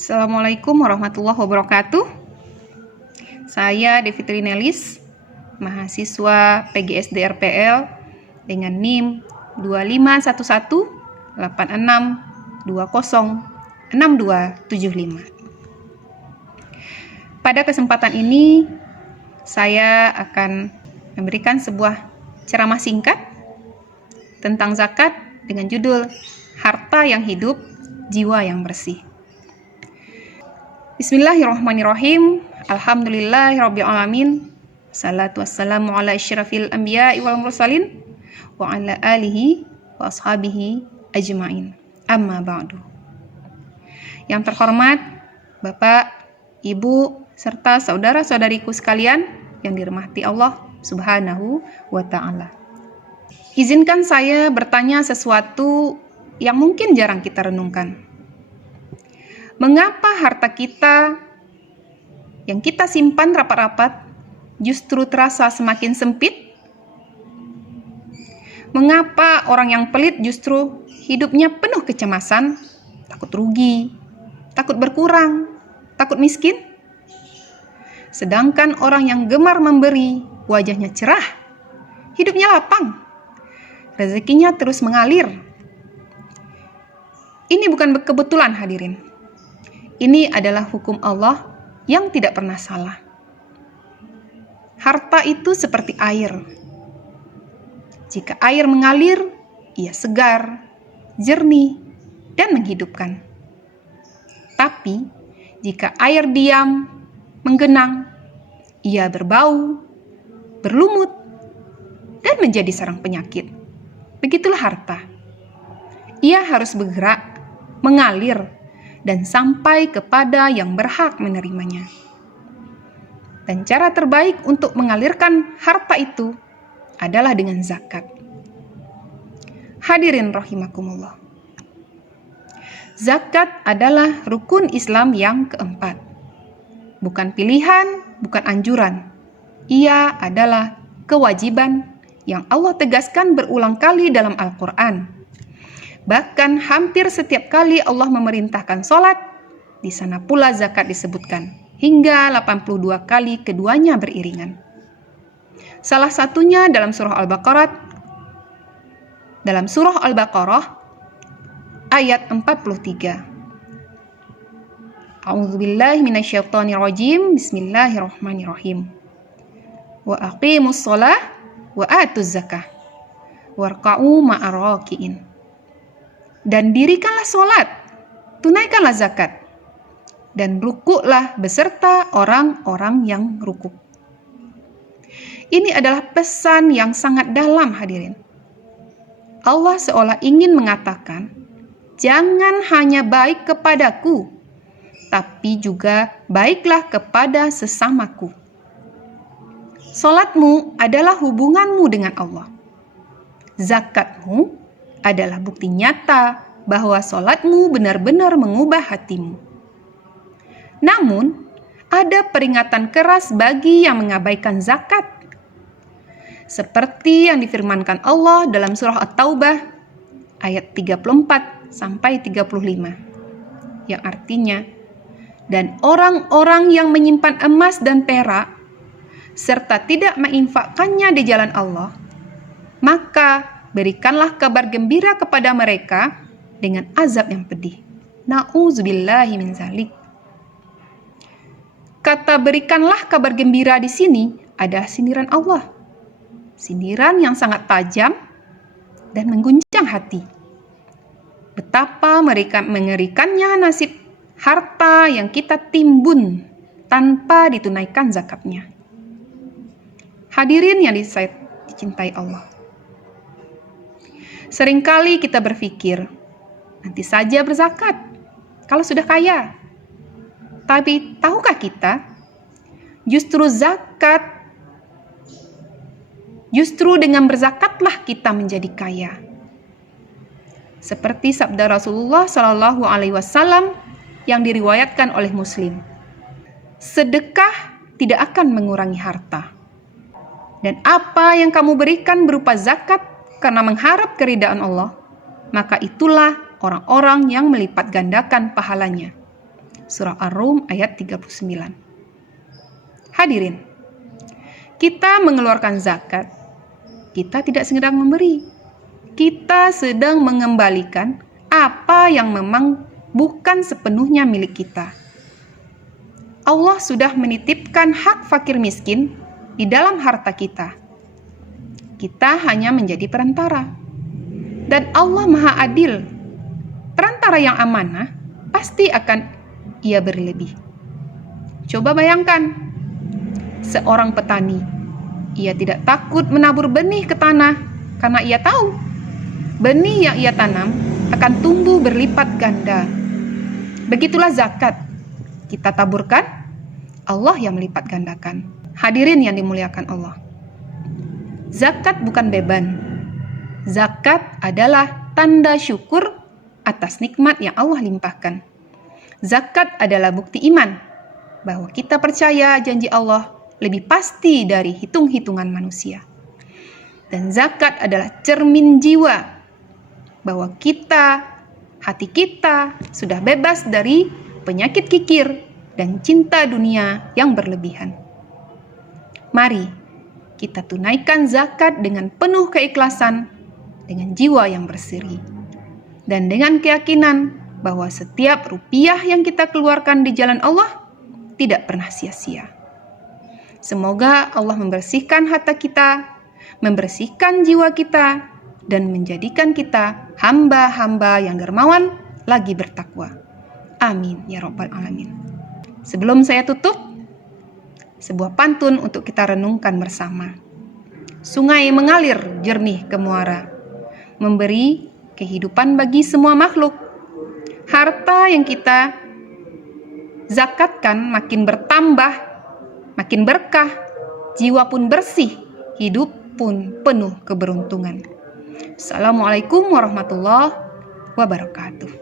Assalamualaikum warahmatullahi wabarakatuh. Saya Devi Trinelis, mahasiswa PGSD RPL dengan NIM 251186206275. Pada kesempatan ini, saya akan memberikan sebuah ceramah singkat tentang zakat dengan judul Harta yang Hidup, Jiwa yang Bersih. Bismillahirrahmanirrahim. Alhamdulillahirrabbilalamin. Salatu wassalamu ala asyrafil anbiya'i wal mursalin wa ala alihi wa ashabihi ajma'in. Amma ba'du. Yang terhormat Bapak, Ibu, serta saudara-saudariku sekalian yang dirahmati Allah Subhanahu wa ta'ala. Izinkan saya bertanya sesuatu yang mungkin jarang kita renungkan. Mengapa harta kita yang kita simpan rapat-rapat justru terasa semakin sempit? Mengapa orang yang pelit justru hidupnya penuh kecemasan, takut rugi, takut berkurang, takut miskin? Sedangkan orang yang gemar memberi, wajahnya cerah, hidupnya lapang, rezekinya terus mengalir. Ini bukan kebetulan, hadirin. Ini adalah hukum Allah yang tidak pernah salah. Harta itu seperti air. Jika air mengalir, ia segar, jernih, dan menghidupkan. Tapi, jika air diam, menggenang, ia berbau, berlumut, dan menjadi sarang penyakit. Begitulah harta. Ia harus bergerak, mengalir, dan sampai kepada yang berhak menerimanya. Dan cara terbaik untuk mengalirkan harta itu adalah dengan zakat. Hadirin rahimakumullah. Zakat adalah rukun Islam yang keempat. Bukan pilihan, bukan anjuran. Ia adalah kewajiban yang Allah tegaskan berulang kali dalam Al-Quran. Bahkan hampir setiap kali Allah memerintahkan sholat, di sana pula zakat disebutkan, hingga 82 kali keduanya beriringan. Salah satunya dalam surah Al-Baqarah, ayat 43. A'udzubillahi minasyaitonirrajim. Bismillahirrahmanirrahim. Wa aqimus sholah wa atuz zakah warka'u ma'ar raki'in. Dan dirikanlah sholat, tunaikanlah zakat, dan rukuklah beserta orang-orang yang rukuk. Ini adalah pesan yang sangat dalam, hadirin. Allah seolah ingin mengatakan, jangan hanya baik kepadaku, tapi juga baiklah kepada sesamaku. Sholatmu adalah hubunganmu dengan Allah. Zakatmu adalah bukti nyata bahwa sholatmu benar-benar mengubah hatimu. Namun, ada peringatan keras bagi yang mengabaikan zakat. Seperti yang difirmankan Allah dalam surah At-Taubah ayat 34-35, yang artinya, dan orang-orang yang menyimpan emas dan perak serta tidak menginfakkannya di jalan Allah, maka berikanlah kabar gembira kepada mereka dengan azab yang pedih. Na'udzubillahi min zalik. Kata berikanlah kabar gembira di sini ada sindiran Allah. Sindiran yang sangat tajam dan mengguncang hati. Betapa mereka mengerikannya nasib harta yang kita timbun tanpa ditunaikan zakatnya. Hadirin yang dicintai Allah. Seringkali kita berpikir, nanti saja berzakat kalau sudah kaya. Tapi tahukah kita, justru dengan berzakatlah kita menjadi kaya. Seperti sabda Rasulullah Shallallahu Alaihi Wasallam yang diriwayatkan oleh Muslim, sedekah tidak akan mengurangi harta. Dan apa yang kamu berikan berupa zakat karena mengharap keridaan Allah, maka itulah orang-orang yang melipat gandakan pahalanya. Surah Ar-Rum ayat 39. Hadirin, kita mengeluarkan zakat. Kita tidak sedang memberi. Kita sedang mengembalikan apa yang memang bukan sepenuhnya milik kita. Allah sudah menitipkan hak fakir miskin di dalam harta kita. Kita hanya menjadi perantara. Dan Allah Maha Adil. Perantara yang amanah pasti akan Ia beri lebih. Coba bayangkan, seorang petani, ia tidak takut menabur benih ke tanah karena ia tahu benih yang ia tanam akan tumbuh berlipat ganda. Begitulah zakat. Kita taburkan, Allah yang melipat gandakan. Hadirin yang dimuliakan Allah. Zakat bukan beban. Zakat adalah tanda syukur atas nikmat yang Allah limpahkan. Zakat adalah bukti iman bahwa kita percaya janji Allah lebih pasti dari hitung-hitungan manusia. Dan zakat adalah cermin jiwa bahwa hati kita sudah bebas dari penyakit kikir dan cinta dunia yang berlebihan. Mari kita tunaikan zakat dengan penuh keikhlasan, dengan jiwa yang berseri, dan dengan keyakinan bahwa setiap rupiah yang kita keluarkan di jalan Allah tidak pernah sia-sia. Semoga Allah membersihkan hati kita, membersihkan jiwa kita, dan menjadikan kita hamba-hamba yang dermawan lagi bertakwa. Amin ya Rabbal Alamin. Sebelum saya tutup, sebuah pantun untuk kita renungkan bersama. Sungai mengalir jernih ke muara, memberi kehidupan bagi semua makhluk. Harta yang kita zakatkan makin bertambah, makin berkah, jiwa pun bersih, hidup pun penuh keberuntungan. Assalamualaikum warahmatullahi wabarakatuh.